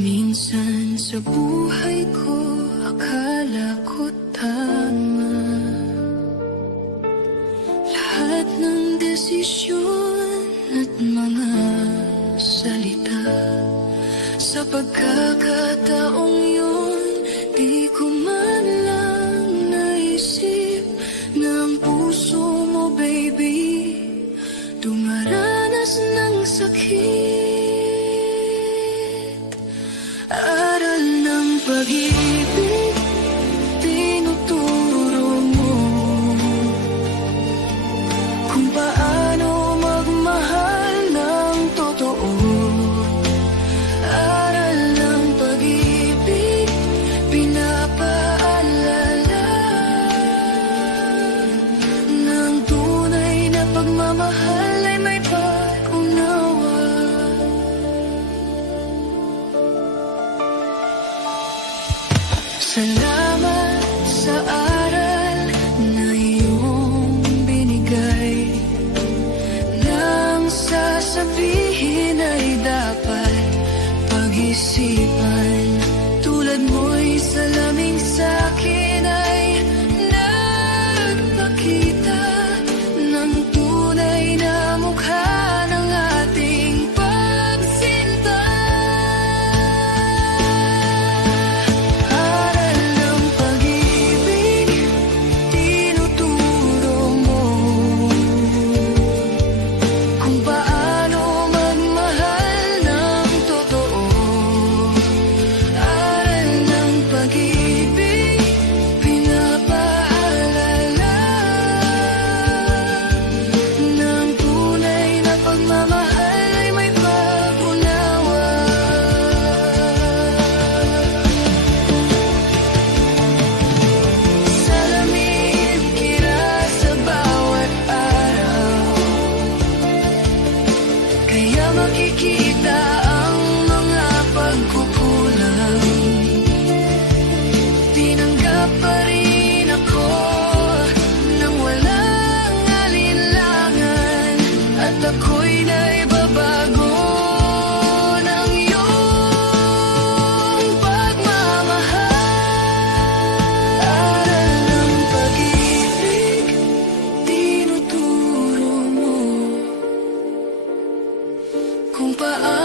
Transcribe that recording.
Minsan sa buhay ko, akala ko tama lahat ng desisyon at mga salita. Sa pagkakataong yun, di ko man lang naisip na ang puso mo, baby, dumaranas ng sakit. Aral ng pag-ibig, tinuturo mo kung paano magmahal ng totoo. Aral ng pag-ibig, pinapaalala ng tunay na pagmamahal ay may pag-unawa. Salamat sa aral na iyong binigay. Nang sasabihin ay dapat pag-isipan. Tulad mo'y salamin sa'kin ay nagpakita ng tunay na mukha ng ating pagsinta. Aral ng pag-ibig, tinuturo mo kung paano magmahal ng totoo. Aral ng pag-ibig, pinapaalala ng tunay na pagmamahal ay may pag-unawa. Salamin kita sa bawat araw, kaya makikita ang mga pagkukulang. Tinanggap pa rin ako nang walang alinlangan, at ako'y naibabago ng iyong pagmamahal. Aral ng pag-ibig, tinuturo mo kung paano